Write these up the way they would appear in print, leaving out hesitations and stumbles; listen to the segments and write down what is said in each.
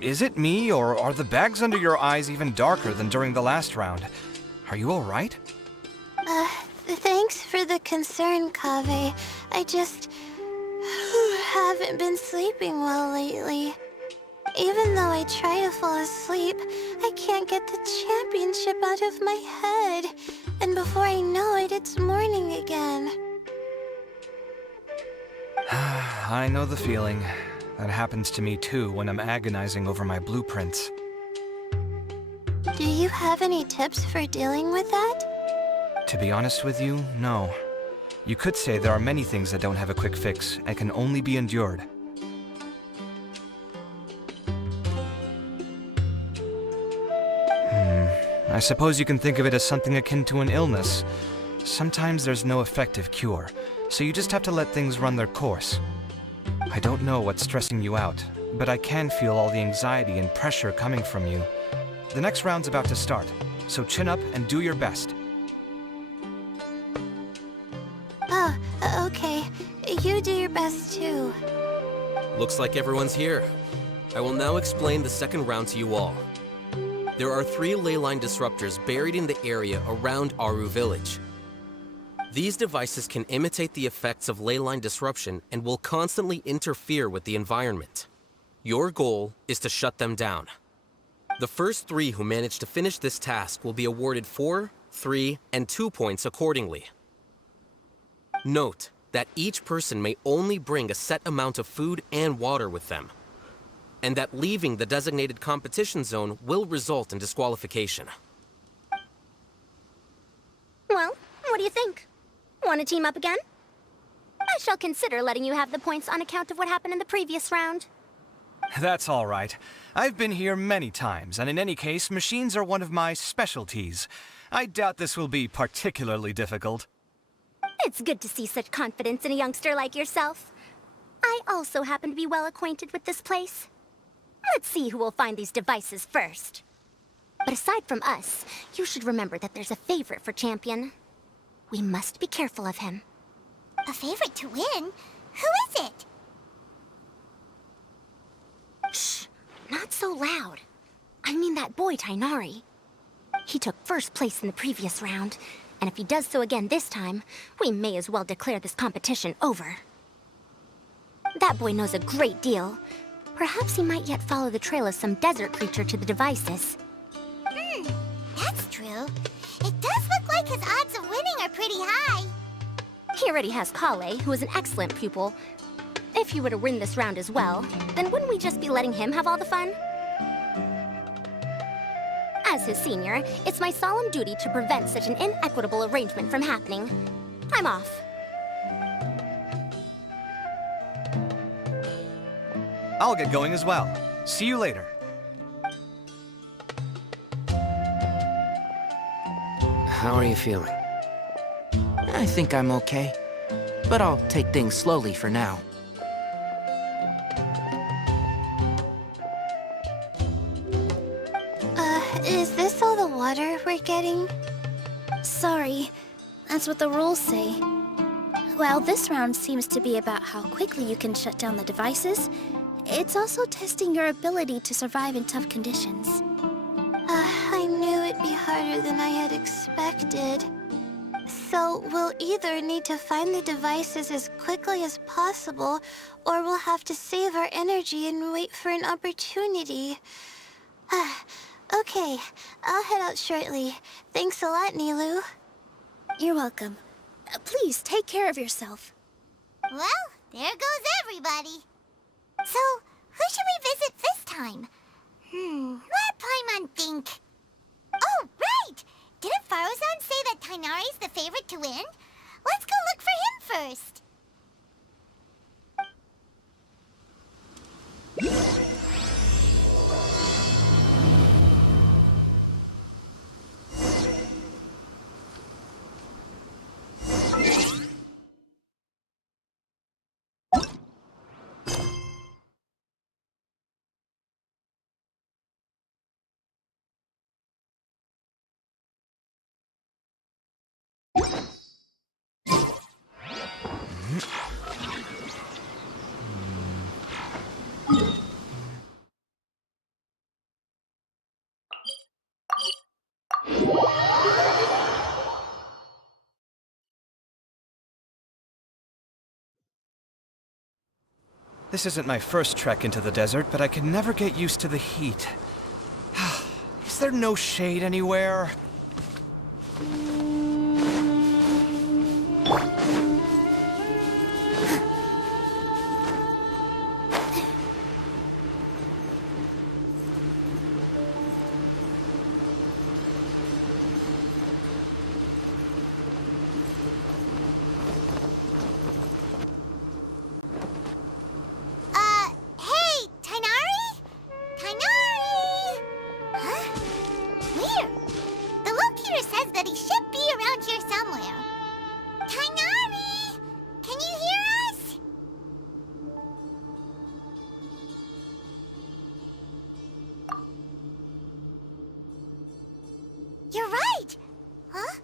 Is it me, or are the bags under your eyes even darker than during the last round? Are you alright? Thanks for the concern, Kaveh. I just haven't been sleeping well lately. Even though I try to fall asleep, I can't get the championship out of my head. And before I know it, it's morning again. I know the feeling. That happens to me too when I'm agonizing over my blueprints. Do you have any tips for dealing with that? To be honest with you, no. You could say there are many things that don't have a quick fix and can only be endured. I suppose you can think of it as something akin to an illness. Sometimes there's no effective cure, so you just have to let things run their course. I don't know what's stressing you out, but I can feel all the anxiety and pressure coming from you. The next round's about to start, so chin up and do your best. Oh, okay. You do your best too. Looks like everyone's here. I will now explain the second round to you all. There are 3 ley line disruptors buried in the area around Aru Village. These devices can imitate the effects of ley line disruption and will constantly interfere with the environment. Your goal is to shut them down. The first 3 who manage to finish this task will be awarded 4, 3, and 2 points accordingly. Note that each person may only bring a set amount of food and water with them, and that leaving the designated competition zone will result in disqualification. Well, what do you think? Want to team up again? I shall consider letting you have the points on account of what happened in the previous round. That's all right. I've been here many times, and in any case, machines are one of my specialties. I doubt this will be particularly difficult. It's good to see such confidence in a youngster like yourself. I also happen to be well acquainted with this place. Let's see who will find these devices first. But aside from us, you should remember that there's a favorite for Champion. We must be careful of him. A favorite to win? Who is it? Shh! Not so loud. I mean that boy, Tainari. He took first place in the previous round, and if he does so again this time, we may as well declare this competition over. That boy knows a great deal. Perhaps he might yet follow the trail of some desert creature to the devices. That's true. It does look like his odds of winning are pretty high. He already has Kale, who is an excellent pupil. If he were to win this round as well, then wouldn't we just be letting him have all the fun? As his senior, it's my solemn duty to prevent such an inequitable arrangement from happening. I'm off. I'll get going as well. See you later. How are you feeling? I think I'm okay, but I'll take things slowly for now. Is this all the water we're getting? Sorry, that's what the rules say. While this round seems to be about how quickly you can shut down the devices, it's also testing your ability to survive in tough conditions. I knew it'd be harder than I had expected. So we'll either need to find the devices as quickly as possible, or we'll have to save our energy and wait for an opportunity. Okay, I'll head out shortly. Thanks a lot, Nilu. You're welcome. Please take care of yourself. Well, there goes everybody. So, who should we visit this time? Let Paimon think. Oh, right! Didn't Farozan say that Tainari's the favorite to win? Let's go look for him first. This isn't my first trek into the desert, but I can never get used to the heat. Is there no shade anywhere? Hey, Tainari? Tainari! Huh? Weird. The locator says that he should be around here somewhere. Tainari! Can you hear us? You're right! Huh?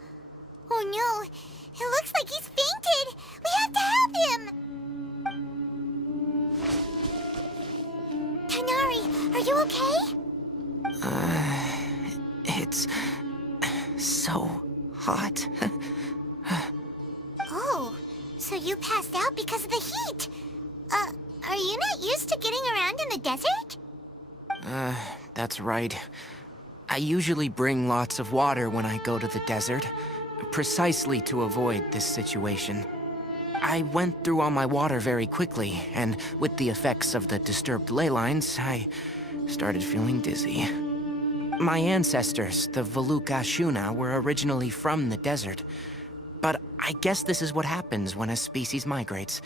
Oh no, it looks like he's fainted! We have to help him! Tainari, are you okay? It's so hot. Oh, so you passed out because of the heat? Are you not used to getting around in the desert? That's right. I usually bring lots of water when I go to the desert, precisely to avoid this situation. I went through all my water very quickly, and with the effects of the disturbed ley lines, I started feeling dizzy. My ancestors, the Veluka Shuna, were originally from the desert. But I guess this is what happens when a species migrates.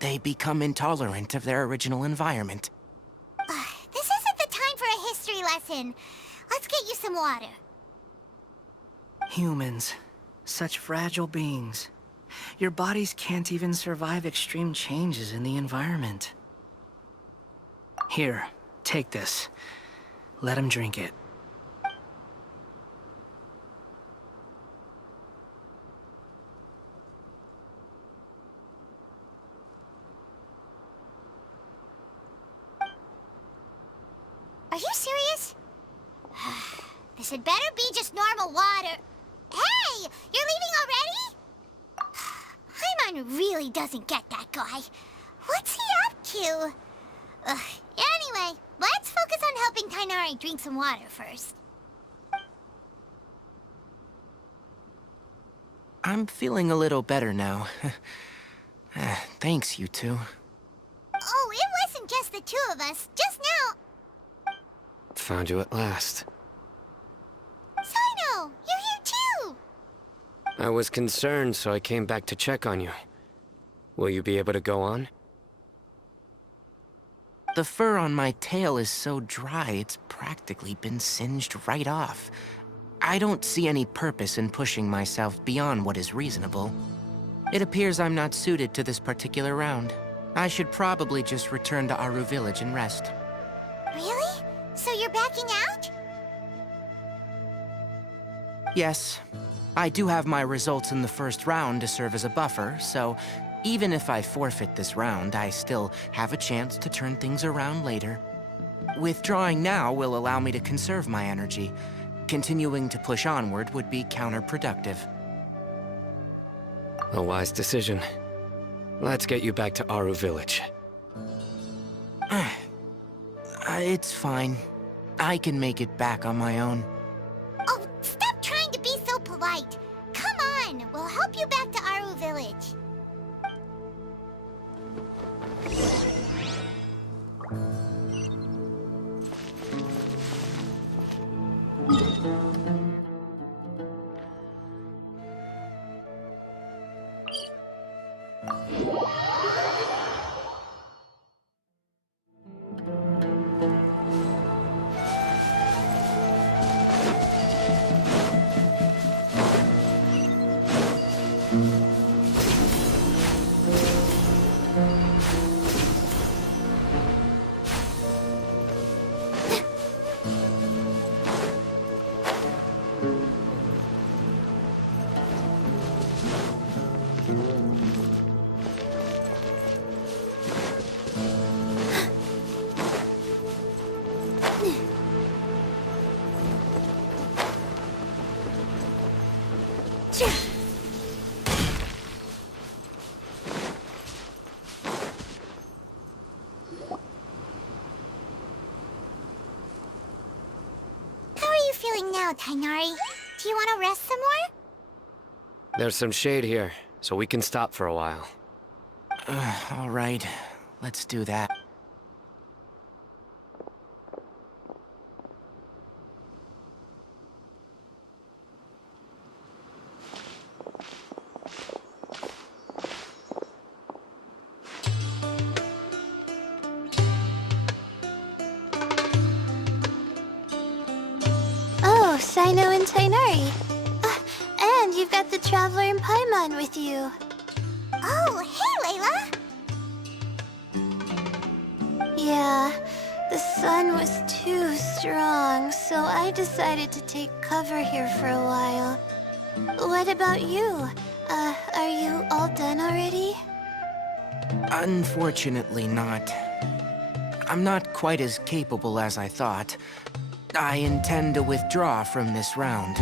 They become intolerant of their original environment. This isn't the time for a history lesson. Let's get you some water. Humans. Such fragile beings. Your bodies can't even survive extreme changes in the environment. Here, take this. Let him drink it. Are you serious? This had better be just normal water. Hey! You're leaving already? Paimon really doesn't get that guy. What's he up to? Anyway, let's focus on helping Tainari drink some water first. I'm feeling a little better now. Thanks, you two. Oh, it wasn't just the two of us. Just now... Found you at last. Sino, you're here too! I was concerned, so I came back to check on you. Will you be able to go on? The fur on my tail is so dry, it's practically been singed right off. I don't see any purpose in pushing myself beyond what is reasonable. It appears I'm not suited to this particular round. I should probably just return to Aru Village and rest. Really? So you're backing out? Yes. I do have my results in the first round to serve as a buffer, so even if I forfeit this round, I still have a chance to turn things around later. Withdrawing now will allow me to conserve my energy. Continuing to push onward would be counterproductive. A wise decision. Let's get you back to Aru Village. It's fine. I can make it back on my own. Oh, stop trying to be so polite. Come on, we'll help you back to Aru Village. How are you feeling now, Tainari? Do you want to rest some more? There's some shade here, so we can stop for a while. All right, let's do that. Oh, Sino and Tainari. And you've got the Traveler and Paimon with you. Oh, hey, Layla! Yeah, the sun was too strong, so I decided to take cover here for a while. What about you? Are you all done already? Unfortunately not. I'm not quite as capable as I thought. I intend to withdraw from this round.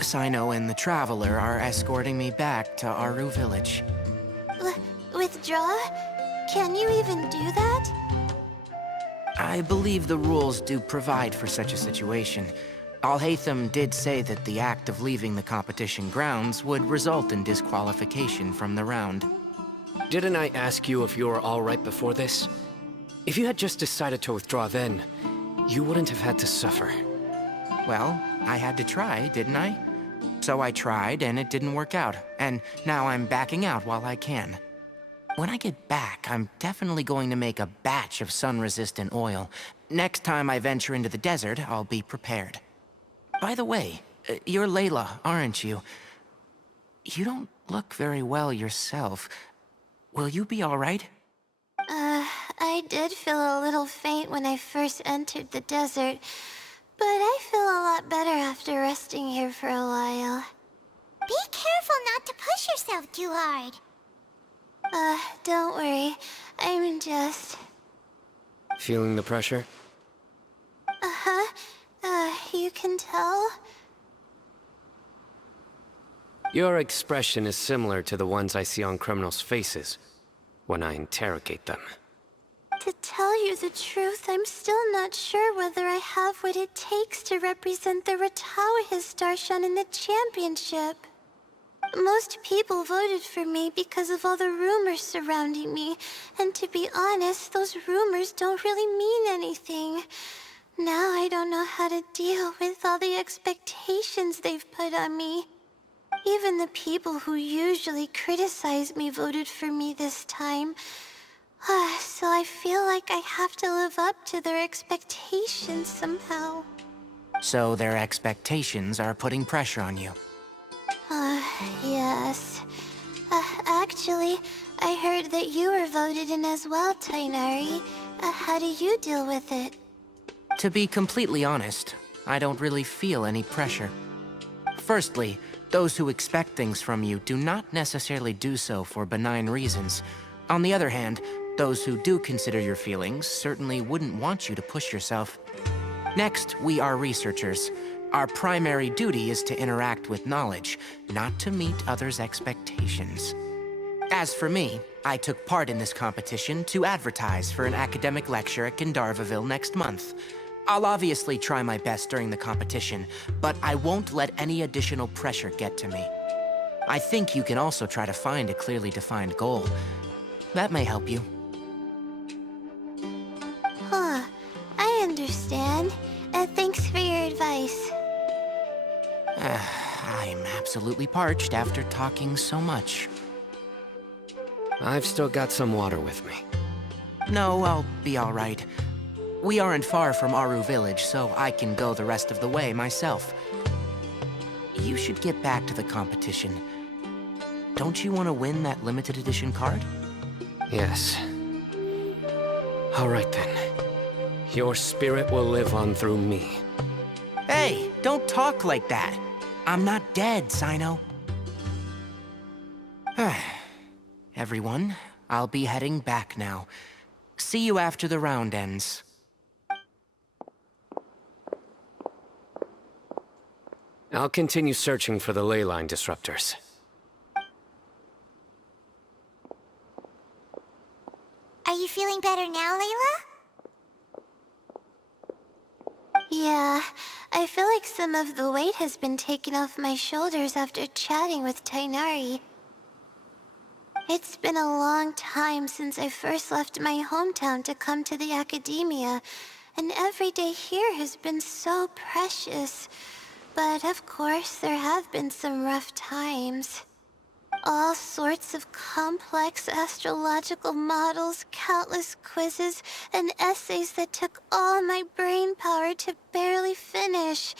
Sino and the Traveler are escorting me back to Aru Village. Withdraw? Can you even do that? I believe the rules do provide for such a situation. Alhaitham did say that the act of leaving the competition grounds would result in disqualification from the round. Didn't I ask you if you were all right before this? If you had just decided to withdraw then, you wouldn't have had to suffer. Well, I had to try, didn't I? So I tried, and it didn't work out. And now I'm backing out while I can. When I get back, I'm definitely going to make a batch of sun-resistant oil. Next time I venture into the desert, I'll be prepared. By the way, you're Layla, aren't you? You don't look very well yourself. Will you be all right? I did feel a little faint when I first entered the desert, but I feel a lot better after resting here for a while. Be careful not to push yourself too hard. Don't worry. I'm just... Feeling the pressure? Uh-huh. You can tell? Your expression is similar to the ones I see on criminals' faces when I interrogate them. To tell you the truth, I'm still not sure whether I have what it takes to represent the Ratawa Starshan in the championship. Most people voted for me because of all the rumors surrounding me, and to be honest, those rumors don't really mean anything. Now I don't know how to deal with all the expectations they've put on me. Even the people who usually criticize me voted for me this time. So I feel like I have to live up to their expectations somehow. So their expectations are putting pressure on you. Yes. Actually, I heard that you were voted in as well, Tainari. How do you deal with it? To be completely honest, I don't really feel any pressure. Firstly, those who expect things from you do not necessarily do so for benign reasons. On the other hand, those who do consider your feelings certainly wouldn't want you to push yourself. Next, we are researchers. Our primary duty is to interact with knowledge, not to meet others' expectations. As for me, I took part in this competition to advertise for an academic lecture at Gandharvaville next month. I'll obviously try my best during the competition, but I won't let any additional pressure get to me. I think you can also try to find a clearly defined goal. That may help you. Huh. I understand. Thanks for your advice. I'm absolutely parched after talking so much. I've still got some water with me. No, I'll be all right. We aren't far from Aru Village, so I can go the rest of the way myself. You should get back to the competition. Don't you want to win that limited edition card? Yes. All right then. Your spirit will live on through me. Hey, don't talk like that. I'm not dead, Sino. Everyone, I'll be heading back now. See you after the round ends. I'll continue searching for the ley line disruptors. Are you feeling better now, Layla? Yeah, I feel like some of the weight has been taken off my shoulders after chatting with Tainari. It's been a long time since I first left my hometown to come to the academia, and every day here has been so precious. But of course, there have been some rough times. All sorts of complex astrological models, countless quizzes, and essays that took all my brain power to barely finish.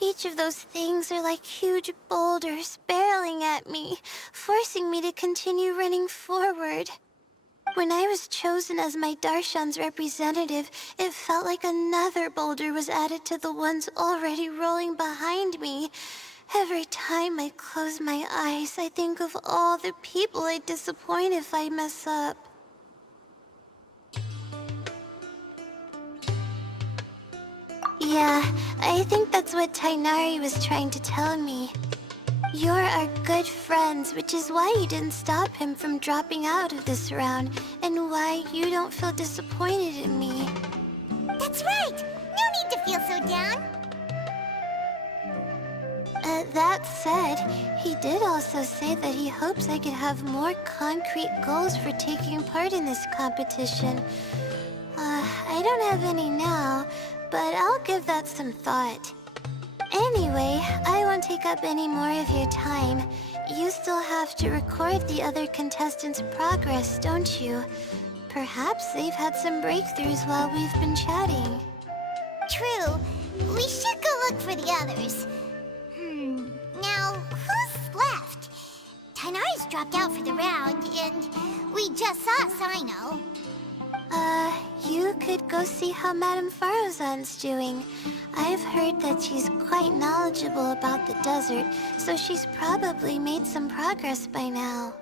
Each of those things are like huge boulders barreling at me, forcing me to continue running forward. When I was chosen as my Darshan's representative, it felt like another boulder was added to the ones already rolling behind me. Every time I close my eyes, I think of all the people I'd disappoint if I mess up. Yeah, I think that's what Tainari was trying to tell me. You're our good friends, which is why you didn't stop him from dropping out of this round, and why you don't feel disappointed in me. That's right! No need to feel so down! That said, he did also say that he hopes I could have more concrete goals for taking part in this competition. I don't have any now, but I'll give that some thought. Anyway, I won't take up any more of your time. You still have to record the other contestants' progress, don't you? Perhaps they've had some breakthroughs while we've been chatting. True. We should go look for the others. Now, who's left? Tainari's dropped out for the round, and we just saw Sino. You could go see how Madame Farozan's doing. I've heard that she's quite knowledgeable about the desert, so she's probably made some progress by now.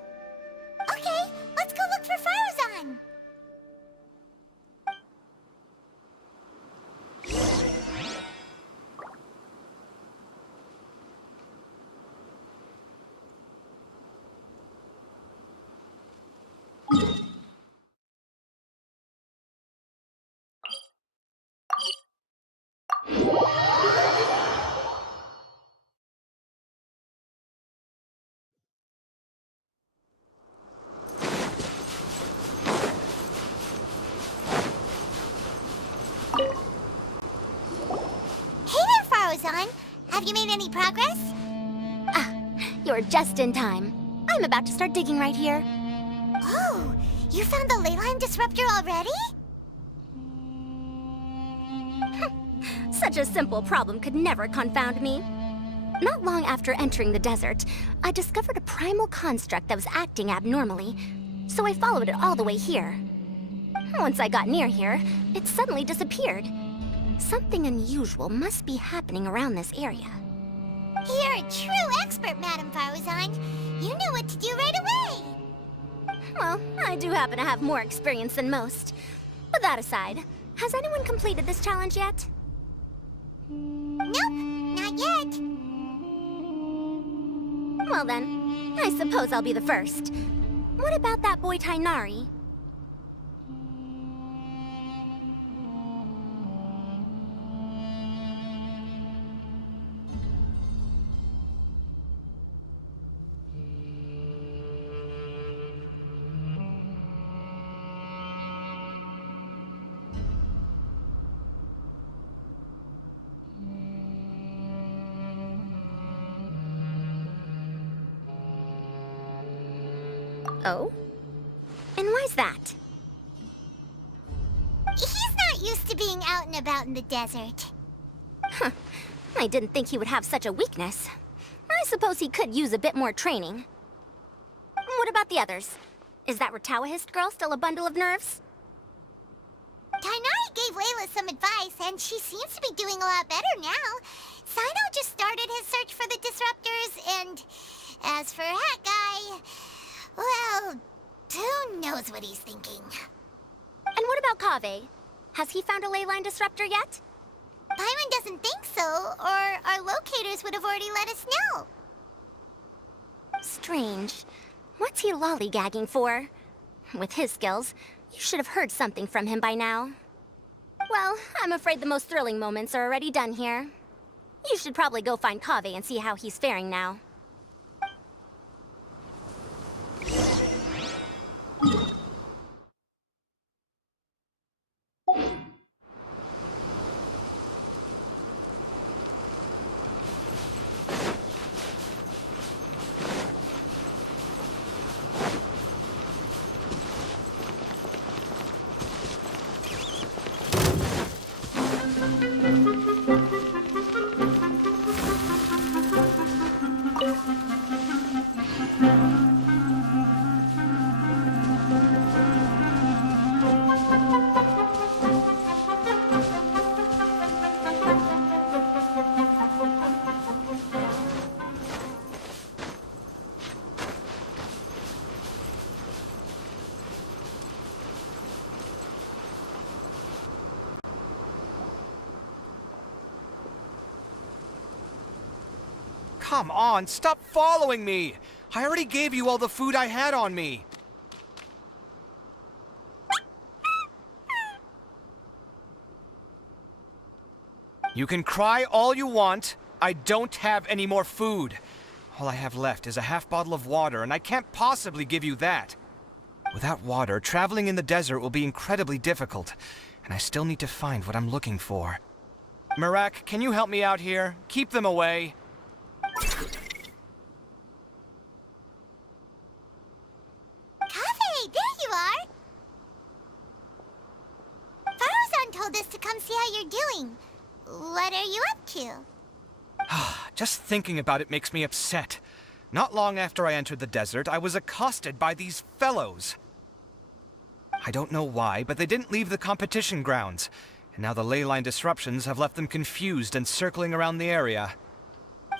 Okay, let's go look for Farozan! Have you made any progress? You're just in time. I'm about to start digging right here. Oh, you found the ley line disruptor already? Such a simple problem could never confound me. Not long after entering the desert, I discovered a primal construct that was acting abnormally, so I followed it all the way here. Once I got near here, it suddenly disappeared. Something unusual must be happening around this area. You're a true expert, Madame Farozan. You knew what to do right away. Well, I do happen to have more experience than most. But that aside, has anyone completed this challenge yet? Nope, not yet. Well then, I suppose I'll be the first. What about that boy Tainari? Oh? And why's that? He's not used to being out and about in the desert. Huh. I didn't think he would have such a weakness. I suppose he could use a bit more training. What about the others? Is that Ratawahist girl still a bundle of nerves? Tainari gave Layla some advice, and she seems to be doing a lot better now. Sino just started his search for the disruptors, and as for that guy... well, who knows what he's thinking. And what about Kaveh? Has he found a ley line disruptor yet? Paimon doesn't think so, or our locators would have already let us know. Strange. What's he lollygagging for? With his skills, you should have heard something from him by now. Well, I'm afraid the most thrilling moments are already done here. You should probably go find Kaveh and see how he's faring now. Come on, stop following me! I already gave you all the food I had on me. You can cry all you want. I don't have any more food. All I have left is a half bottle of water, and I can't possibly give you that. Without water, traveling in the desert will be incredibly difficult, and I still need to find what I'm looking for. Merak, can you help me out here? Keep them away. Kaveh, there you are! Farozan told us to come see how you're doing. What are you up to? Just thinking about it makes me upset. Not long after I entered the desert, I was accosted by these fellows. I don't know why, but they didn't leave the competition grounds, and now the ley line disruptions have left them confused and circling around the area.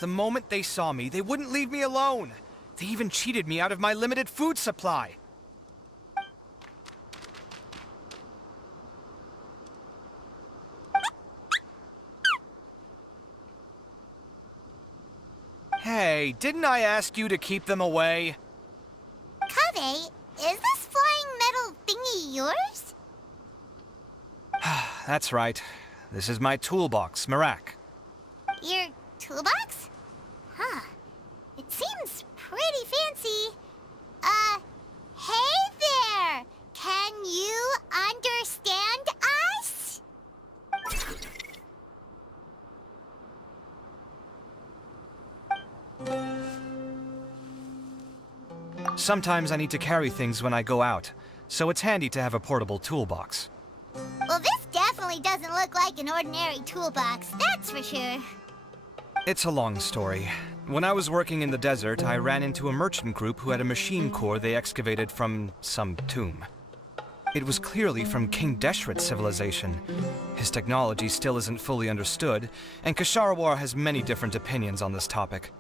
The moment they saw me, they wouldn't leave me alone. They even cheated me out of my limited food supply. Hey, didn't I ask you to keep them away? Kaveh, is this flying metal thingy yours? That's right. This is my toolbox, Merak. Your toolbox? Huh. It seems pretty fancy. Hey there! Can you understand us? Sometimes I need to carry things when I go out, so it's handy to have a portable toolbox. Well, this definitely doesn't look like an ordinary toolbox, that's for sure. It's a long story. When I was working in the desert, I ran into a merchant group who had a machine core they excavated from some tomb. It was clearly from King Deshret's civilization. His technology still isn't fully understood, and Kasharawar has many different opinions on this topic.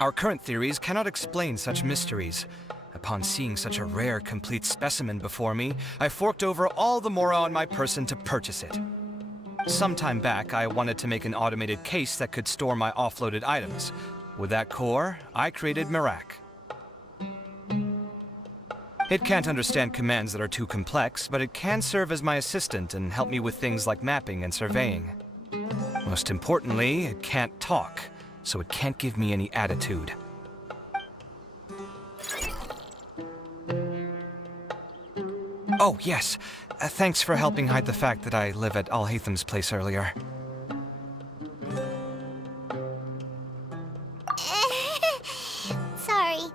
Our current theories cannot explain such mysteries. Upon seeing such a rare, complete specimen before me, I forked over all the mora on my person to purchase it. Some time back, I wanted to make an automated case that could store my offloaded items. With that core, I created Merak. It can't understand commands that are too complex, but it can serve as my assistant and help me with things like mapping and surveying. Most importantly, it can't talk, so it can't give me any attitude. Oh, yes. Thanks for helping hide the fact that I live at Alhatham's place earlier. Sorry.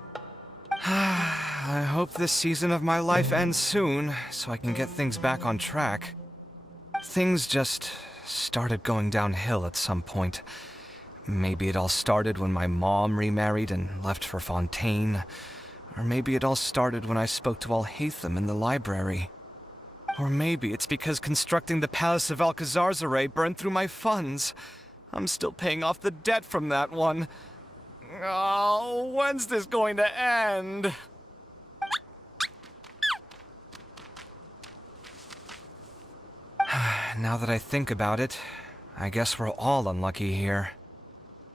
I hope this season of my life ends soon, so I can get things back on track. Things just started going downhill at some point. Maybe it all started when my mom remarried and left for Fontaine. Or maybe it all started when I spoke to Alhatham in the library. Or maybe it's because constructing the Palace of Alcazarzaray burned through my funds. I'm still paying off the debt from that one. Oh, when's this going to end? Now that I think about it, I guess we're all unlucky here.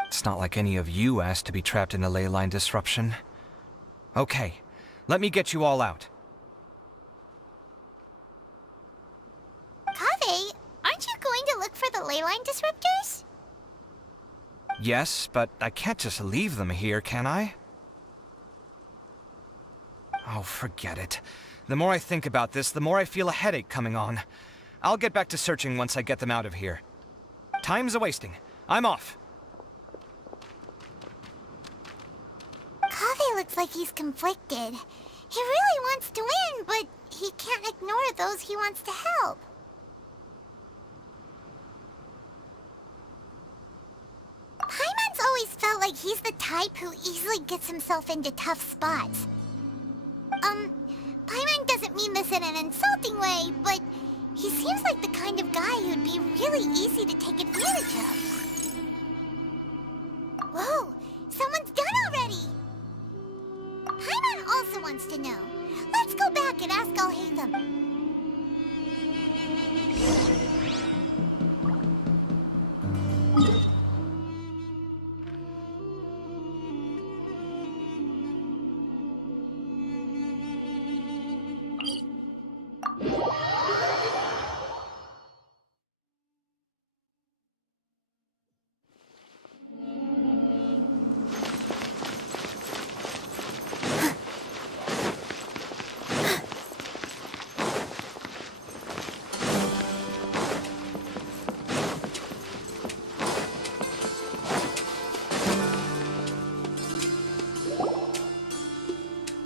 It's not like any of you asked to be trapped in a ley line disruption. Okay, let me get you all out. Kaveh, aren't you going to look for the ley line disruptors? Yes, but I can't just leave them here, can I? Oh, forget it. The more I think about this, the more I feel a headache coming on. I'll get back to searching once I get them out of here. Time's a-wasting. I'm off. Kaveh looks like he's conflicted. He really wants to win, but he can't ignore those he wants to help. Paimon's always felt like he's the type who easily gets himself into tough spots. Paimon doesn't mean this in an insulting way, but he seems like the kind of guy who'd be really easy to take advantage of. Whoa, someone's done already! Paimon also wants to know. Let's go back and ask Al-Haytham.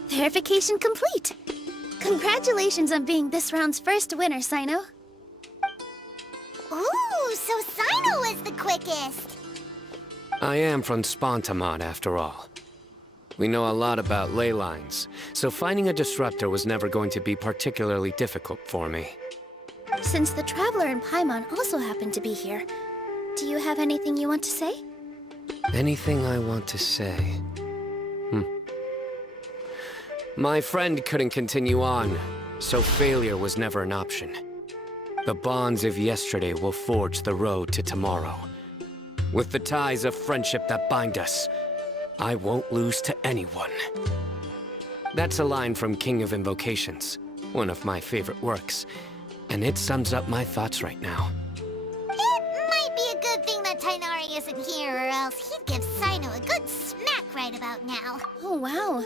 Verification complete! Congratulations on being this round's first winner, Sino. Ooh, so Sino was the quickest! I am from Spontamon, after all. We know a lot about ley lines, so finding a disruptor was never going to be particularly difficult for me. Since the Traveler and Paimon also happen to be here, do you have anything you want to say? Anything I want to say? My friend couldn't continue on, so failure was never an option. The bonds of yesterday will forge the road to tomorrow. With the ties of friendship that bind us, I won't lose to anyone. That's a line from King of Invocations, one of my favorite works, and it sums up my thoughts right now. It might be a good thing that Tighnari isn't here, or else he'd give Sino a good smack right about now. Oh, wow.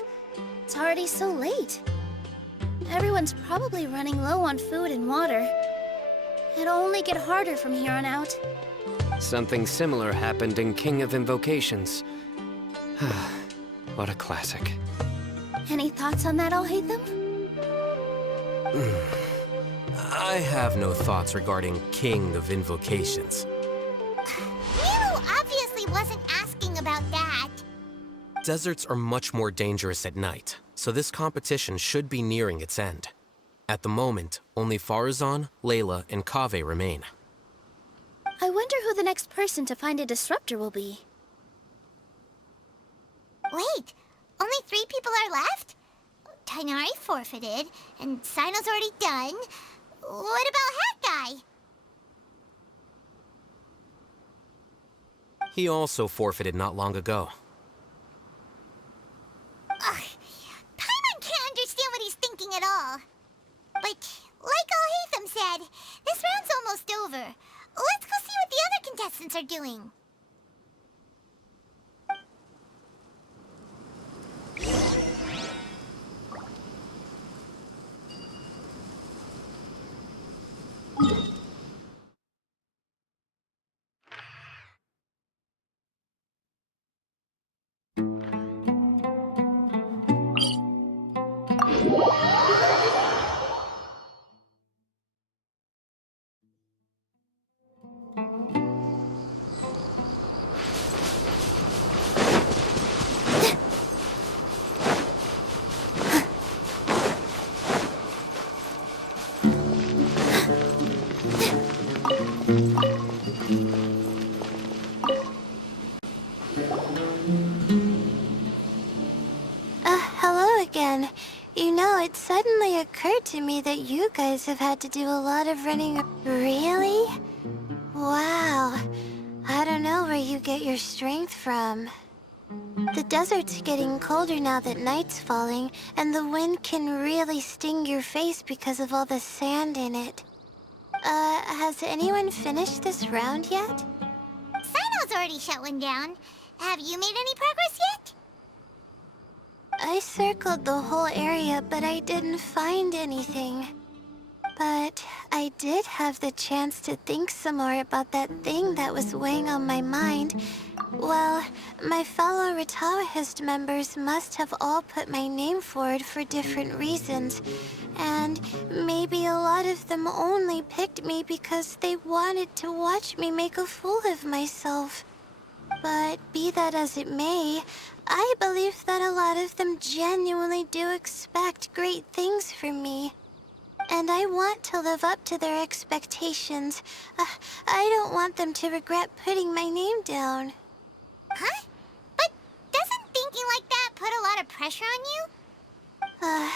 It's already so late. Everyone's probably running low on food and water. It'll only get harder from here on out. Something similar happened in King of Invocations. What a classic. Any thoughts on that, Al-Haytham? I have no thoughts regarding King of Invocations. Miru obviously wasn't asking about that. Deserts are much more dangerous at night, so this competition should be nearing its end. At the moment, only Farazan, Layla, and Kaveh remain. I wonder who the next person to find a disruptor will be. Wait, only 3 people are left? Tighnari forfeited, and Sino's already done. What about Hat Guy? He also forfeited not long ago. Ugh, Paimon can't understand what he's thinking at all. But, like Al-Haytham said, this round's almost over. Let's go see what the other contestants are doing. Hello again. You know, it suddenly occurred to me that you guys have had to do a lot of running. Really? Wow. I don't know where you get your strength from. The desert's getting colder now that night's falling, and the wind can really sting your face because of all the sand in it. Has anyone finished this round yet? Sino's already shut one down. Have you made any progress yet? I circled the whole area, but I didn't find anything. But I did have the chance to think some more about that thing that was weighing on my mind. Well, my fellow Retawahist members must have all put my name forward for different reasons. And maybe a lot of them only picked me because they wanted to watch me make a fool of myself. But be that as it may, I believe that a lot of them genuinely do expect great things from me. And I want to live up to their expectations. I don't want them to regret putting my name down. Huh? But doesn't thinking like that put a lot of pressure on you?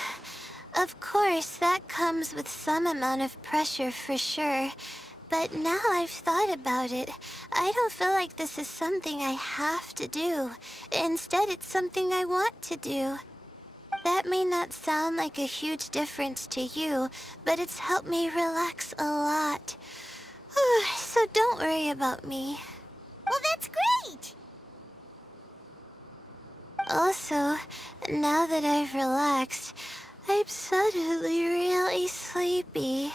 Of course, that comes with some amount of pressure for sure. But now I've thought about it, I don't feel like this is something I have to do. Instead, it's something I want to do. That may not sound like a huge difference to you, but it's helped me relax a lot. So don't worry about me. Well, that's great! Also, now that I've relaxed, I'm suddenly really sleepy.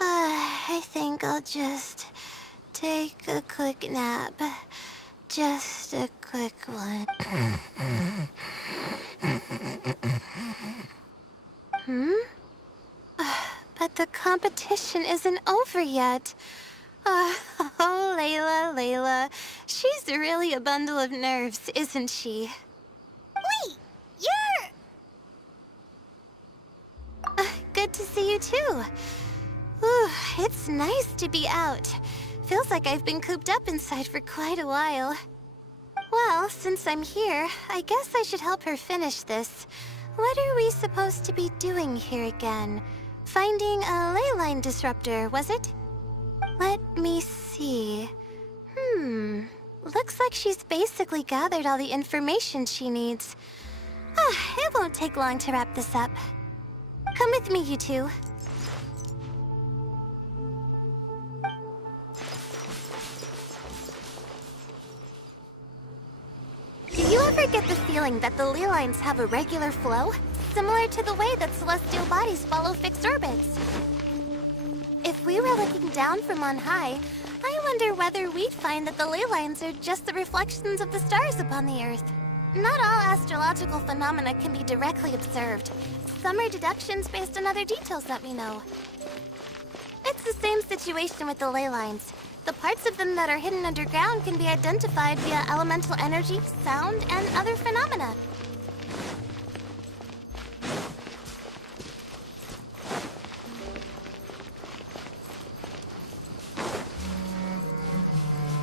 I think I'll just take a quick nap. Just a quick one. But the competition isn't over yet. Oh, Layla. She's really a bundle of nerves, isn't she? Wait, you're... Good to see you too. Ooh, it's nice to be out. Feels like I've been cooped up inside for quite a while. Well, since I'm here, I guess I should help her finish this. What are we supposed to be doing here again? Finding a ley line disruptor, was it? Let me see. Looks like she's basically gathered all the information she needs. It won't take long to wrap this up. Come with me, you two. Do you ever get the feeling that the ley lines have a regular flow? Similar to the way that celestial bodies follow fixed orbits? If we were looking down from on high, I wonder whether we'd find that the ley lines are just the reflections of the stars upon the Earth. Not all astrological phenomena can be directly observed. Some are deductions based on other details that we know. It's the same situation with the ley lines. The parts of them that are hidden underground can be identified via elemental energy, sound, and other phenomena.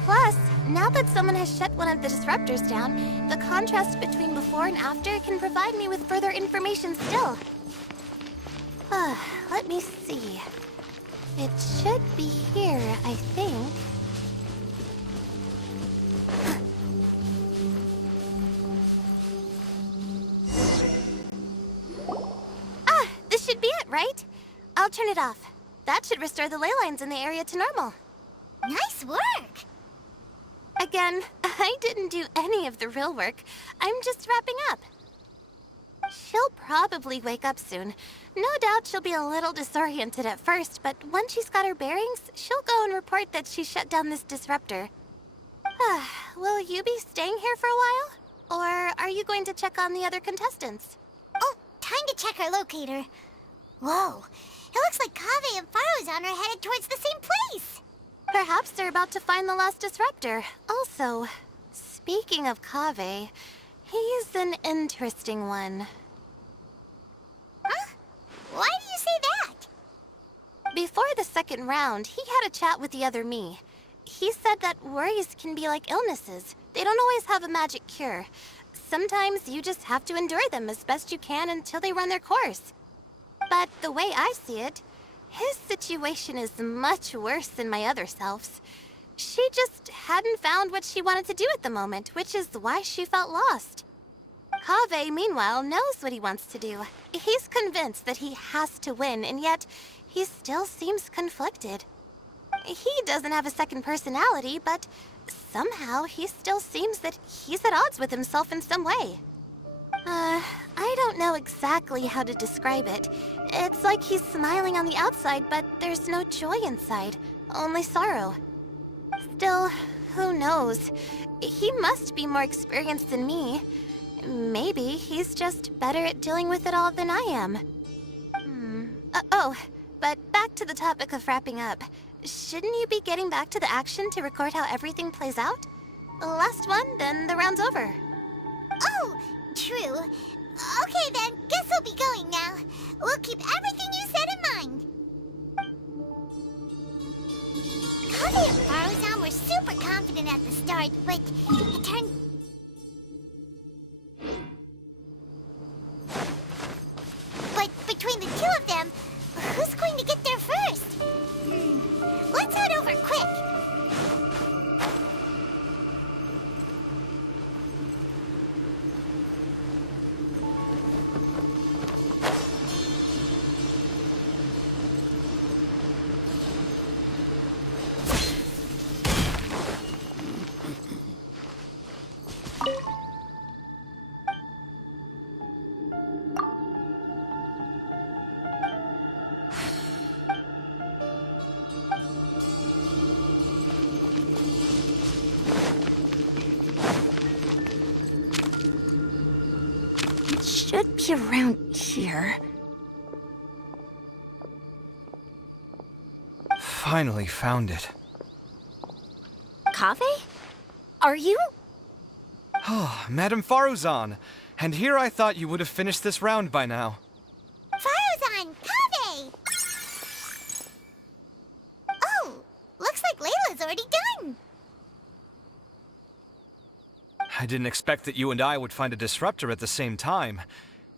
Plus, now that someone has shut one of the disruptors down, the contrast between before and after can provide me with further information still. Let me see. It should be here, I think. This should be it, right? I'll turn it off. That should restore the ley lines in the area to normal. Nice work! Again, I didn't do any of the real work. I'm just wrapping up. She'll probably wake up soon. No doubt she'll be a little disoriented at first, but once she's got her bearings, she'll go and report that she shut down this disruptor. Will you be staying here for a while? Or are you going to check on the other contestants? Oh, time to check our locator. Whoa, it looks like Kaveh and Farozan are headed towards the same place. Perhaps they're about to find the last disruptor. Also, speaking of Kaveh, he's an interesting one. Huh? Why do you say that? Before the second round, he had a chat with the other me. He said that worries can be like illnesses. They don't always have a magic cure. Sometimes you just have to endure them as best you can until they run their course. But the way I see it, his situation is much worse than my other selves. She just hadn't found what she wanted to do at the moment, which is why she felt lost. Kaveh, meanwhile, knows what he wants to do. He's convinced that he has to win, and yet he still seems conflicted. He doesn't have a second personality, but somehow he still seems that he's at odds with himself in some way. I don't know exactly how to describe it. It's like he's smiling on the outside, but there's no joy inside, only sorrow. Still, who knows? He must be more experienced than me. Maybe he's just better at dealing with it all than I am. But back to the topic of wrapping up. Shouldn't you be getting back to the action to record how everything plays out? Last one, then the round's over. Oh, true. Okay then, guess we'll be going now. We'll keep everything you said in mind. Kaveh and Faruzan were super confident at the start, but it turned... But between the two of them, who's going to get there first? Let's head over quick. Should be around here. Finally found it. Kaveh? Are you? Oh, Madame Faruzan. And here I thought you would have finished this round by now. Faruzan, Kaveh! Oh, looks like Layla's already done. I didn't expect that you and I would find a disruptor at the same time.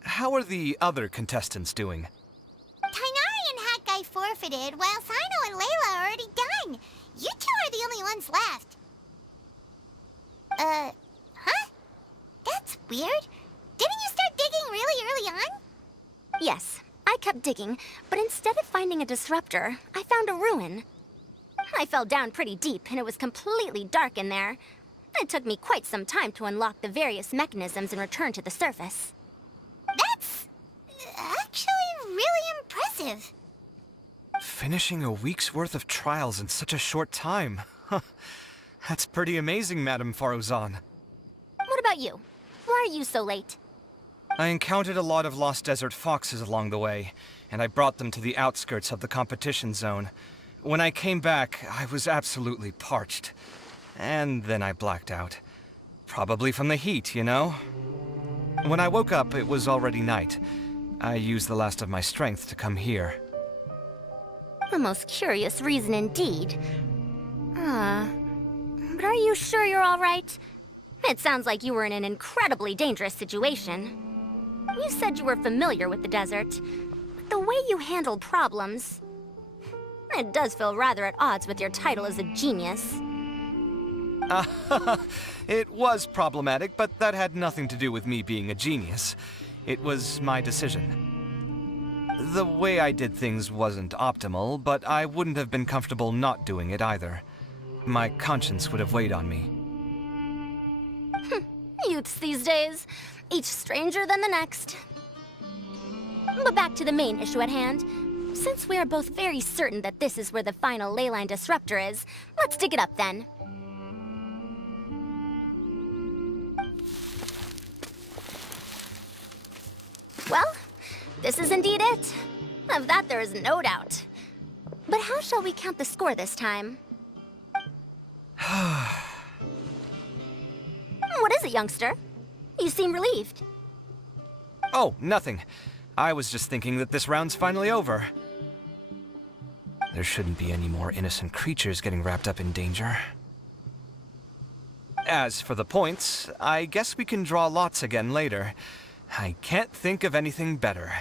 How are the other contestants doing? Tainari and Hat Guy forfeited, while Sino and Layla are already done. You two are the only ones left. Huh? That's weird. Didn't you start digging really early on? Yes, I kept digging, but instead of finding a disruptor, I found a ruin. I fell down pretty deep, and it was completely dark in there. It took me quite some time to unlock the various mechanisms and return to the surface. That's actually really impressive. Finishing a week's worth of trials in such a short time. That's pretty amazing, Madame Faruzan. What about you? Why are you so late? I encountered a lot of lost desert foxes along the way, and I brought them to the outskirts of the competition zone. When I came back, I was absolutely parched. And then I blacked out. Probably from the heat, you know? When I woke up, it was already night. I used the last of my strength to come here. A most curious reason indeed. But are you sure you're all right? It sounds like you were in an incredibly dangerous situation. You said you were familiar with the desert, but the way you handled problems... It does feel rather at odds with your title as a genius. It was problematic, but that had nothing to do with me being a genius. It was my decision. The way I did things wasn't optimal, but I wouldn't have been comfortable not doing it either. My conscience would have weighed on me. Youths these days, each stranger than the next. But back to the main issue at hand. Since we are both very certain that this is where the final leyline disruptor is, let's dig it up then. Well, this is indeed it. Of that there is no doubt. But how shall we count the score this time? What is it, youngster? You seem relieved. Oh, nothing. I was just thinking that this round's finally over. There shouldn't be any more innocent creatures getting wrapped up in danger. As for the points, I guess we can draw lots again later. I can't think of anything better.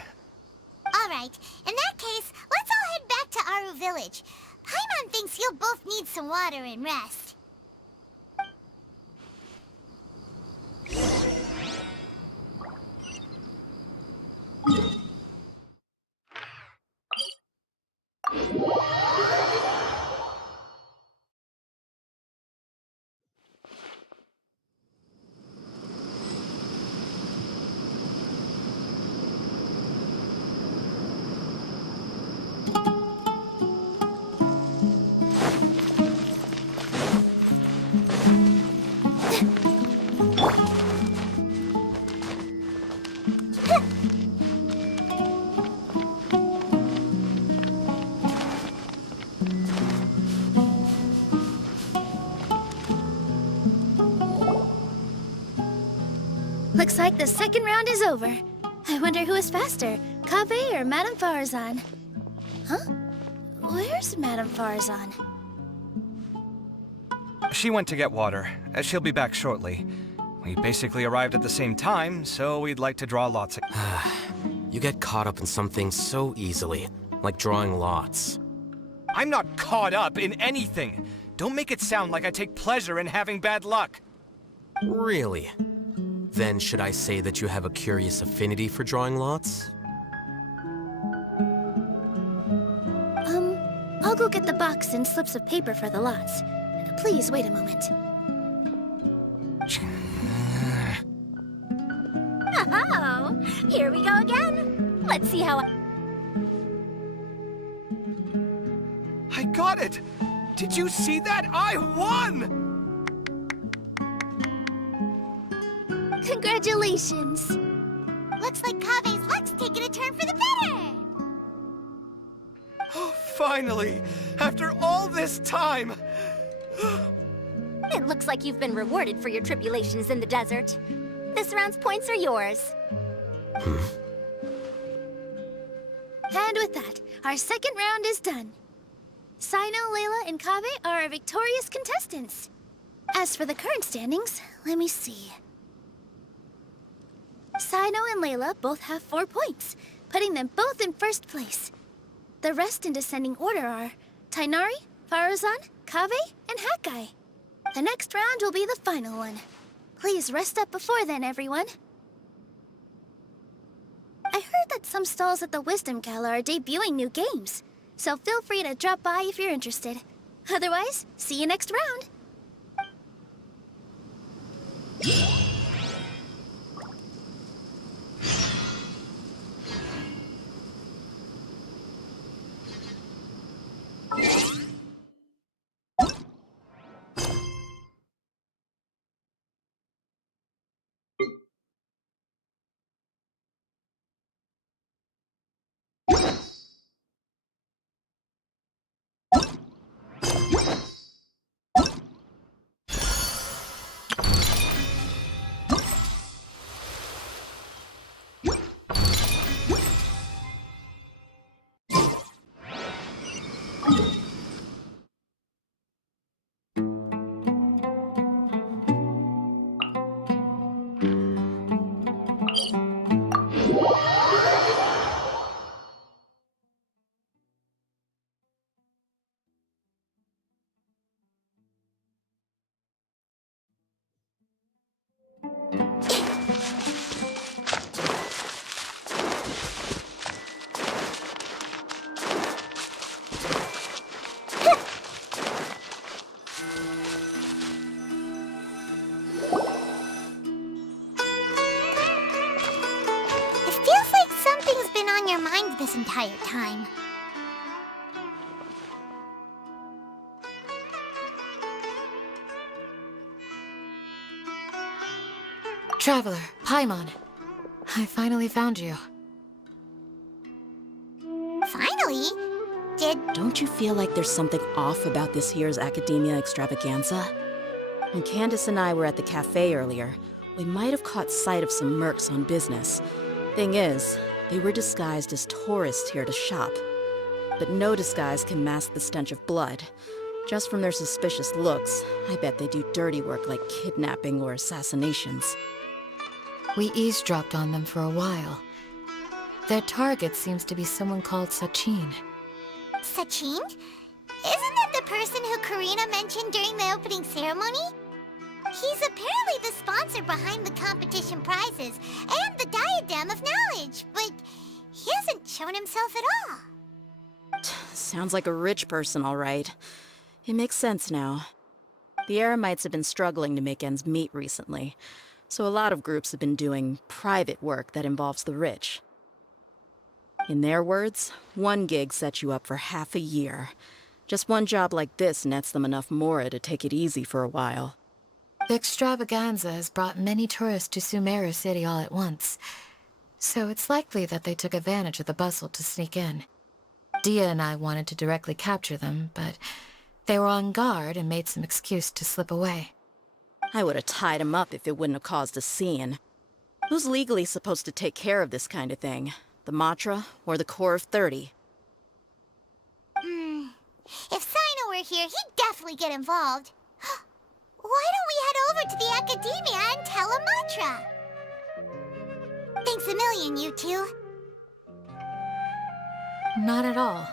All right, in that case, let's all head back to Aru Village. Paimon Paimon thinks you'll both need some water and rest. Looks like the second round is over. I wonder who is faster, Kaveh or Madame Farazan? Huh? Where's Madame Farazan? She went to get water. She'll be back shortly. We basically arrived at the same time, so we'd like to draw lots. You get caught up in some things so easily, like drawing lots. I'm not caught up in anything. Don't make it sound like I take pleasure in having bad luck. Really? Then should I say that you have a curious affinity for drawing lots? I'll go get the box and slips of paper for the lots. Please wait a moment. Oh, here we go again. Let's see how I got it! Did you see that? I won! Congratulations! Looks like Kaveh's luck's taking a turn for the better. Oh, finally! After all this time! it looks like you've been rewarded for your tribulations in the desert. This round's points are yours. And with that, our second round is done. Sino, Layla, and Kaveh are our victorious contestants. As for the current standings, let me see. Sino and Layla both have 4 points, putting them both in first place. The rest in descending order are Tainari, Farazan, Kaveh, and Hakai. The next round will be the final one. Please rest up before then, everyone. I heard that some stalls at the Wisdom Gala are debuting new games, so feel free to drop by if you're interested. Otherwise, see you next round. This entire time. Traveler, Paimon. I finally found you. Finally? Don't you feel like there's something off about this year's Academia Extravaganza? When Candace and I were at the cafe earlier, we might have caught sight of some mercs on business. Thing is, they were disguised as tourists here to shop. But no disguise can mask the stench of blood. Just from their suspicious looks, I bet they do dirty work like kidnapping or assassinations. We eavesdropped on them for a while. Their target seems to be someone called Sachin. Sachin? that the person who Karina mentioned during the opening ceremony? He's apparently the sponsor behind the competition prizes and the Diadem of Knowledge, but he hasn't shown himself at all. Sounds like a rich person, all right. It makes sense now. The Eremites have been struggling to make ends meet recently, so a lot of groups have been doing private work that involves the rich. In their words, one gig sets you up for half a year. Just one job like this nets them enough mora to take it easy for a while. The extravaganza has brought many tourists to Sumeru City all at once, so it's likely that they took advantage of the bustle to sneak in. Dia and I wanted to directly capture them, but they were on guard and made some excuse to slip away. I would have tied him up if it wouldn't have caused a scene. Who's legally supposed to take care of this kind of thing? The Matra or the Core of 30? If Sino were here, he'd definitely get involved. Why don't we head over to the Academia and tell a Matra? Thanks a million, you two. Not at all.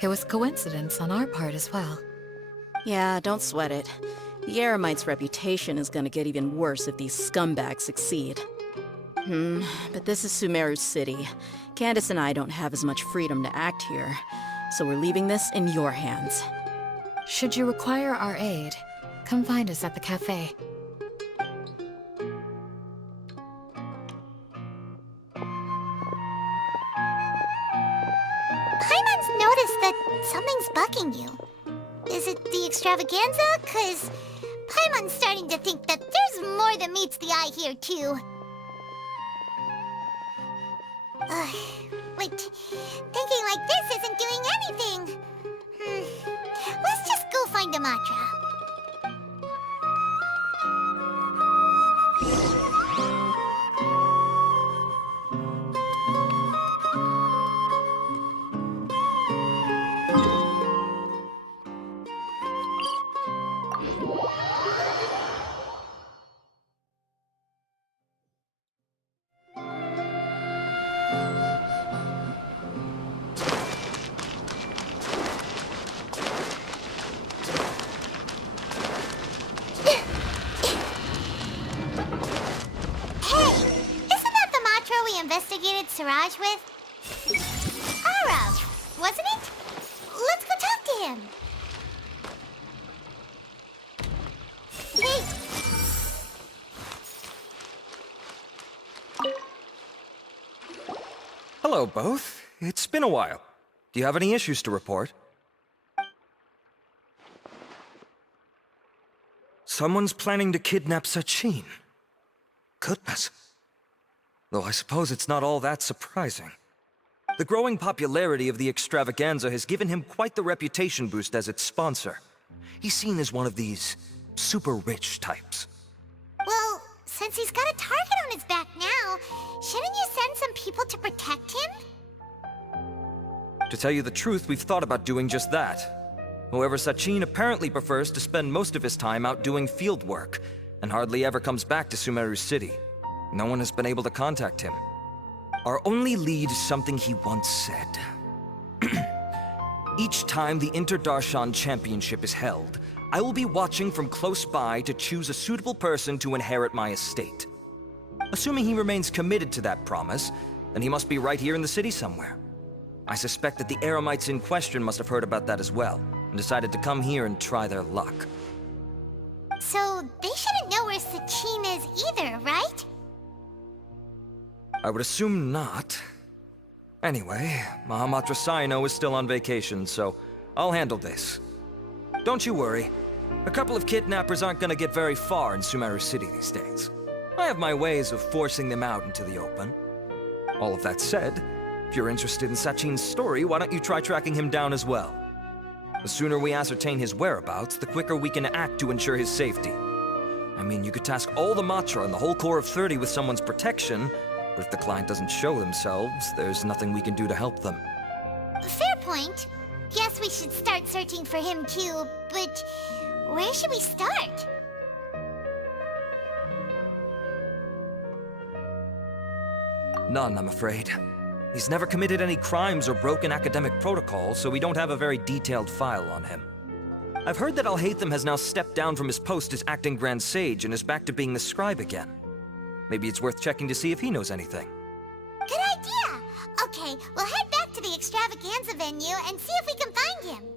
It was coincidence on our part as well. Yeah, don't sweat it. The Eremites' reputation is gonna get even worse if these scumbags succeed. But this is Sumeru City. Candace and I don't have as much freedom to act here, so we're leaving this in your hands. Should you require our aid, come find us at the cafe. Paimon's noticed that something's bugging you. Is it the extravaganza? 'Cause Paimon's starting to think that there's more than meets the eye here, too. But thinking like this isn't doing anything. Let's just go find a Matra. Investigated Siraj with? Arav, wasn't it? Let's go talk to him. Hey. Hello, both. It's been a while. Do you have any issues to report? Someone's planning to kidnap Sachin. Goodness. Though I suppose it's not all that surprising. The growing popularity of the extravaganza has given him quite the reputation boost as its sponsor. He's seen as one of these super rich types. Well, since he's got a target on his back now, shouldn't you send some people to protect him? To tell you the truth, we've thought about doing just that. However, Sachin apparently prefers to spend most of his time out doing field work, and hardly ever comes back to Sumeru City. No one has been able to contact him. Our only lead is something he once said. Each time the Inter-Darshan Championship is held, I will be watching from close by to choose a suitable person to inherit my estate. Assuming he remains committed to that promise, then he must be right here in the city somewhere. I suspect that the Eremites in question must have heard about that as well, and decided to come here and try their luck. So they shouldn't know where Sachin is either, right? I would assume not. Anyway, Mahamatra Saino is still on vacation, so I'll handle this. Don't you worry. A couple of kidnappers aren't gonna get very far in Sumeru City these days. I have my ways of forcing them out into the open. All of that said, if you're interested in Sachin's story, why don't you try tracking him down as well? The sooner we ascertain his whereabouts, the quicker we can act to ensure his safety. I mean, you could task all the Matra and the whole Core of 30 with someone's protection, but if the client doesn't show themselves, there's nothing we can do to help them. Fair point. Guess we should start searching for him too, but where should we start? None, I'm afraid. He's never committed any crimes or broken academic protocol, so we don't have a very detailed file on him. I've heard that Alhaitham has now stepped down from his post as acting Grand Sage and is back to being the scribe again. Maybe it's worth checking to see if he knows anything. Good idea! Okay, we'll head back to the extravaganza venue and see if we can find him.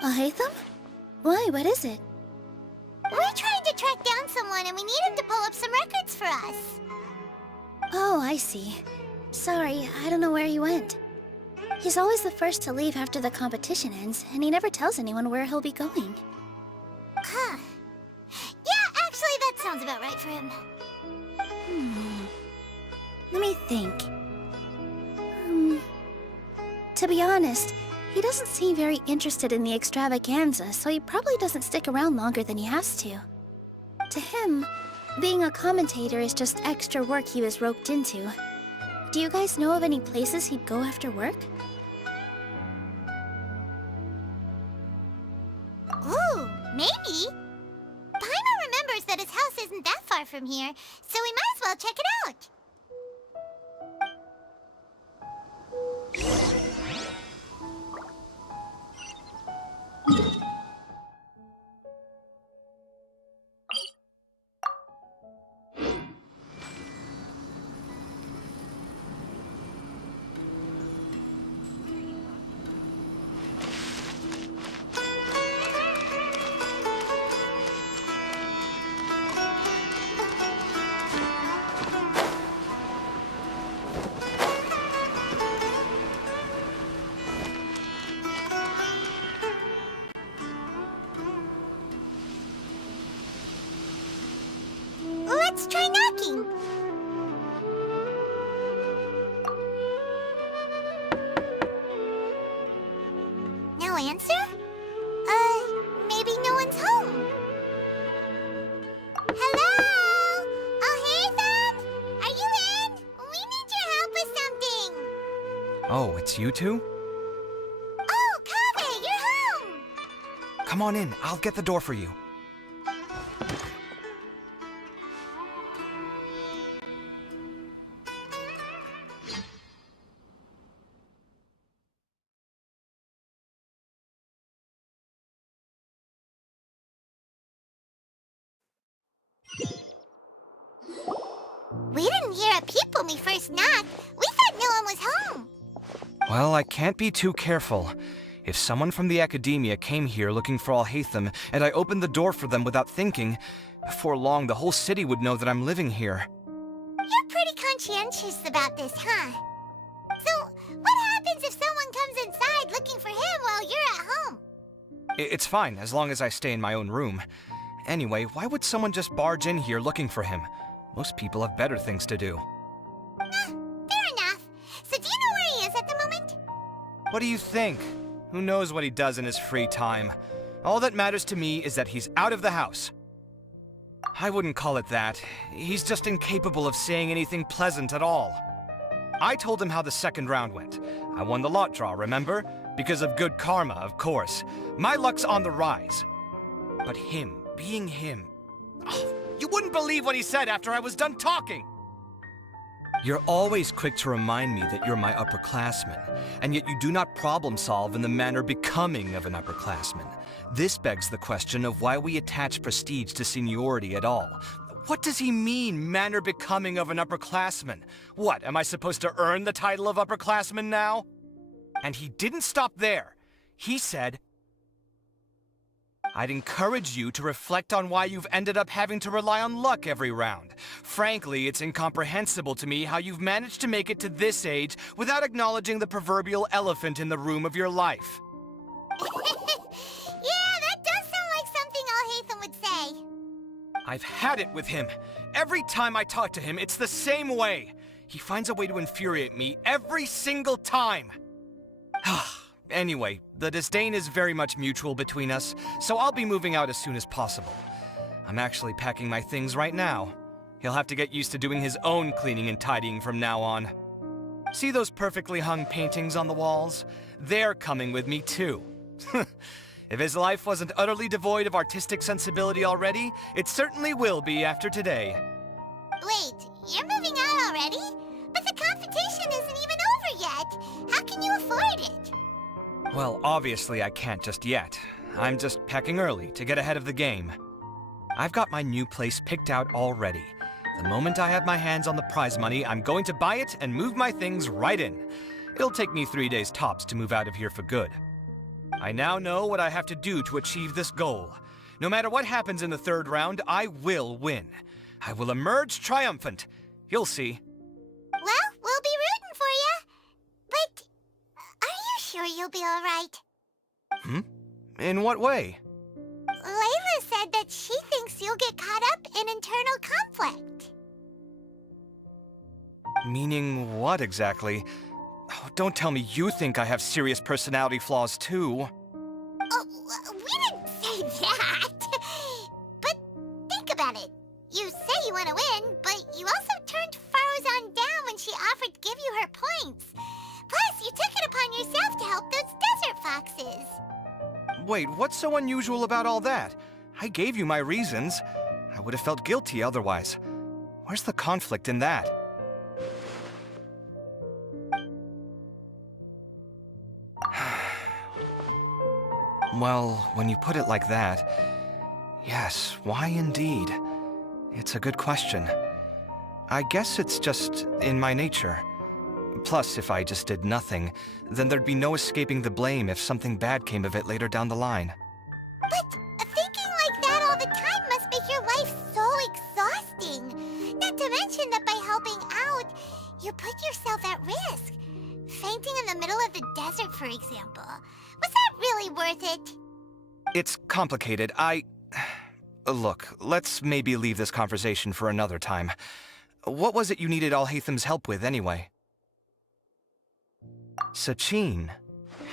Alhaitham? Why, what is it? We're trying to track down someone and we need him to pull up some records for us. Oh, I see. Sorry, I don't know where he went. He's always the first to leave after the competition ends, and he never tells anyone where he'll be going. Huh. Yeah, actually, that sounds about right for him. Let me think. To be honest, he doesn't seem very interested in the extravaganza, so he probably doesn't stick around longer than he has to. To him, being a commentator is just extra work he was roped into. Do you guys know of any places he'd go after work? Ooh, maybe. Paimon remembers that his house isn't that far from here, so we might as well check it out. Let's try knocking. No answer? Maybe no one's home. Hello? Alhaitham? Are you in? We need your help with something. Oh, it's you two? Oh, Kaveh, you're home. Come on in, I'll get the door for you. We didn't hear a peep when we first knocked. We thought no one was home. Well, I can't be too careful. If someone from the academia came here looking for Alhaitham, and I opened the door for them without thinking, before long the whole city would know that I'm living here. You're pretty conscientious about this, huh? So, what happens if someone comes inside looking for him while you're at home? It's fine, as long as I stay in my own room. Anyway, why would someone just barge in here looking for him? Most people have better things to do. Fair enough. So do you know where he is at the moment? What do you think? Who knows what he does in his free time? All that matters to me is that he's out of the house. I wouldn't call it that. He's just incapable of saying anything pleasant at all. I told him how the second round went. I won the lot draw, remember? Because of good karma, of course. My luck's on the rise. But him, being him... Oh, you wouldn't believe what he said after I was done talking! You're always quick to remind me that you're my upperclassman, and yet you do not problem solve in the manner becoming of an upperclassman. This begs the question of why we attach prestige to seniority at all. What does he mean, manner becoming of an upperclassman? What, am I supposed to earn the title of upperclassman now? And he didn't stop there. He said, I'd encourage you to reflect on why you've ended up having to rely on luck every round. Frankly, it's incomprehensible to me how you've managed to make it to this age without acknowledging the proverbial elephant in the room of your life. Yeah, that does sound like something Alhaitham would say. I've had it with him. Every time I talk to him, it's the same way. He finds a way to infuriate me every single time. Anyway, the disdain is very much mutual between us, so I'll be moving out as soon as possible. I'm actually packing my things right now. He'll have to get used to doing his own cleaning and tidying from now on. See those perfectly hung paintings on the walls? They're coming with me too. If his life wasn't utterly devoid of artistic sensibility already, it certainly will be after today. Wait, you're moving out already? But the competition isn't even over yet. How can you afford it? Well, obviously I can't just yet. I'm just packing early to get ahead of the game. I've got my new place picked out already. The moment I have my hands on the prize money, I'm going to buy it and move my things right in. It'll take me 3 days tops to move out of here for good. I now know what I have to do to achieve this goal. No matter what happens in the third round, I will win. I will emerge triumphant. You'll see. Well, we'll be rooting for you. But are you sure you'll be all right? In what way? Layla said that she thinks you'll get caught up in internal conflict. Meaning what exactly? Oh, don't tell me you think I have serious personality flaws too. Oh, we didn't say that. But think about it. You say you want to win, but you also turned Faruzan down when she offered to give you her points. Plus, you took it upon yourself to help those desert foxes. Wait, what's so unusual about all that? I gave you my reasons. I would have felt guilty otherwise. Where's the conflict in that? Well, when you put it like that, yes, why indeed? It's a good question. I guess it's just in my nature. Plus, if I just did nothing, then there'd be no escaping the blame if something bad came of it later down the line. But thinking like that all the time must make your life so exhausting. Not to mention that by helping out, you put yourself at risk. Fainting in the middle of the desert, for example. Was that really worth it? It's complicated. Look, let's maybe leave this conversation for another time. What was it you needed Alhaitham's help with, anyway? Sachin.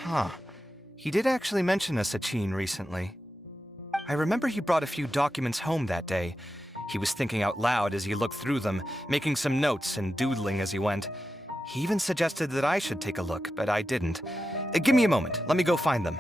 Huh. He did actually mention a Sachin recently. I remember he brought a few documents home that day. He was thinking out loud as he looked through them, making some notes and doodling as he went. He even suggested that I should take a look, but I didn't. Give me a moment. Let me go find them.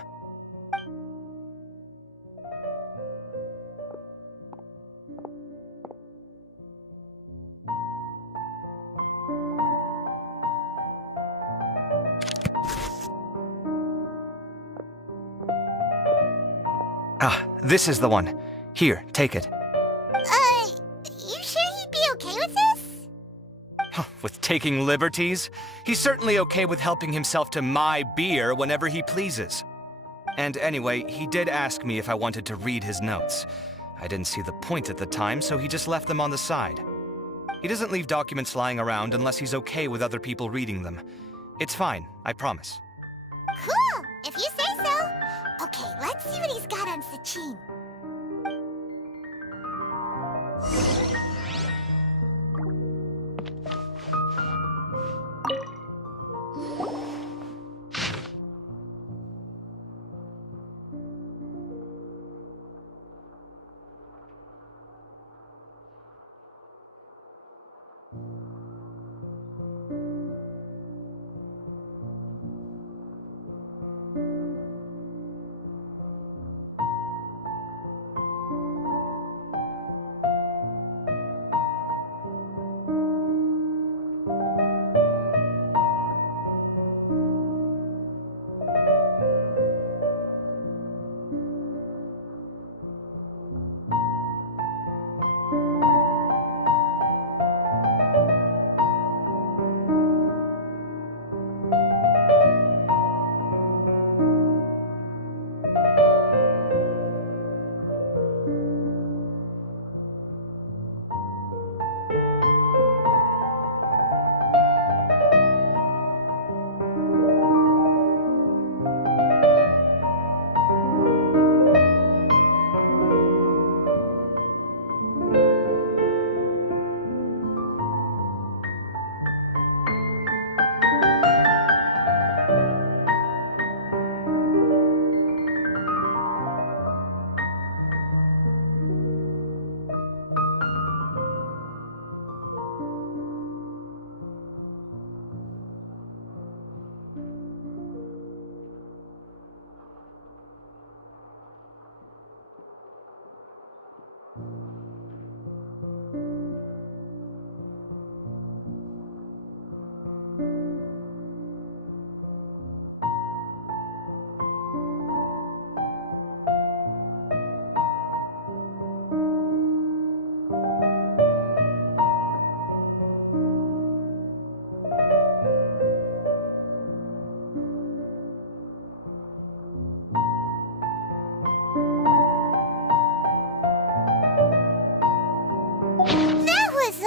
Ah, this is the one. Here, take it. You sure he'd be okay with this? With taking liberties? He's certainly okay with helping himself to my beer whenever he pleases. And anyway, he did ask me if I wanted to read his notes. I didn't see the point at the time, so he just left them on the side. He doesn't leave documents lying around unless he's okay with other people reading them. It's fine, I promise. Cool, if you say so. Okay, let's see what he's got on Sachin.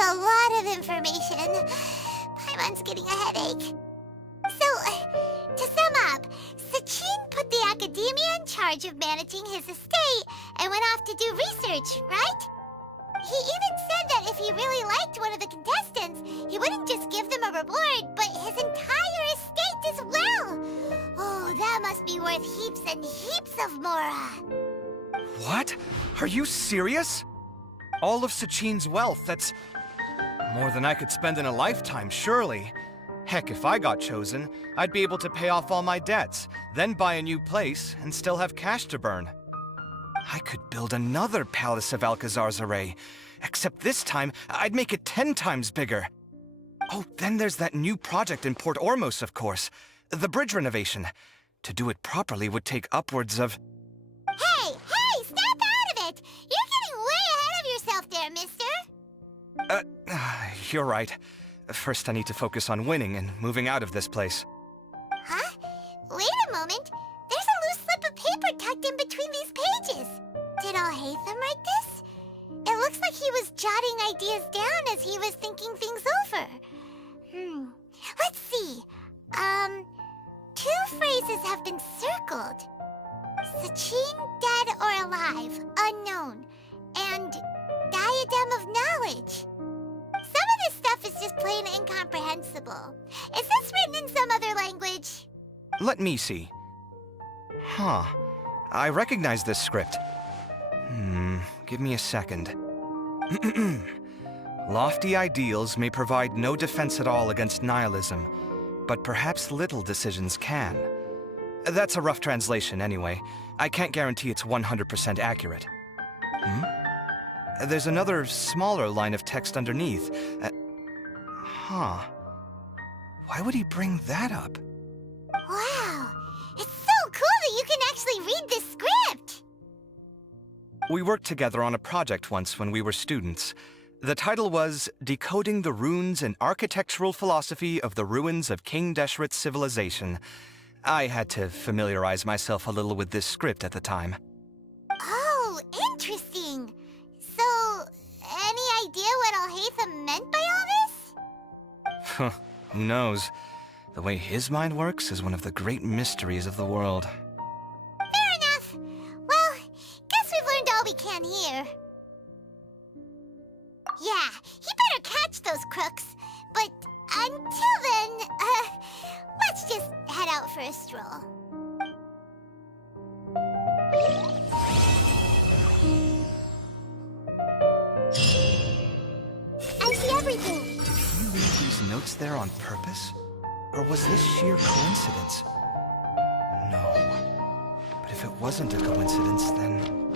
a lot of information. Paimon's getting a headache. So, to sum up, Sachin put the academia in charge of managing his estate and went off to do research, right? He even said that if he really liked one of the contestants, he wouldn't just give them a reward, but his entire estate as well. Oh, that must be worth heaps and heaps of mora. What? Are you serious? All of Sachin's wealth, that's more than I could spend in a lifetime, surely. Heck, if I got chosen, I'd be able to pay off all my debts, then buy a new place, and still have cash to burn. I could build another Palace of Alcazar's array, except this time, I'd make it 10 times bigger. Oh, then there's that new project in Port Ormos, of course. The bridge renovation. To do it properly would take upwards of... Hey, snap out of it! You're getting way ahead of yourself there, mister. You're right. First, I need to focus on winning and moving out of this place. Huh? Wait a moment. There's a loose slip of paper tucked in between these pages. Did Alhaitham write this? It looks like he was jotting ideas down as he was thinking things over. Let's see. Two phrases have been circled. Sachin, dead or alive, unknown. And diadem of knowledge. Some of this stuff is just plain incomprehensible. Is this written in some other language? Let me see. Huh. I recognize this script. Give me a second. Lofty ideals may provide no defense at all against nihilism, but perhaps little decisions can. That's a rough translation anyway. I can't guarantee it's 100% accurate. There's another smaller line of text underneath. Huh. Why would he bring that up? Wow. It's so cool that you can actually read this script. We worked together on a project once when we were students. The title was Decoding the Runes and Architectural Philosophy of the Ruins of King Deshret's Civilization. I had to familiarize myself a little with this script at the time. Oh, interesting. So, any idea what Alhaitham meant by all this? Who knows? The way his mind works is one of the great mysteries of the world. Fair enough. Well, guess we've learned all we can here. Yeah, he better catch those crooks. But until then, let's just head out for a stroll. I see everything. Did he leave these notes there on purpose? Or was this sheer coincidence? No. But if it wasn't a coincidence, then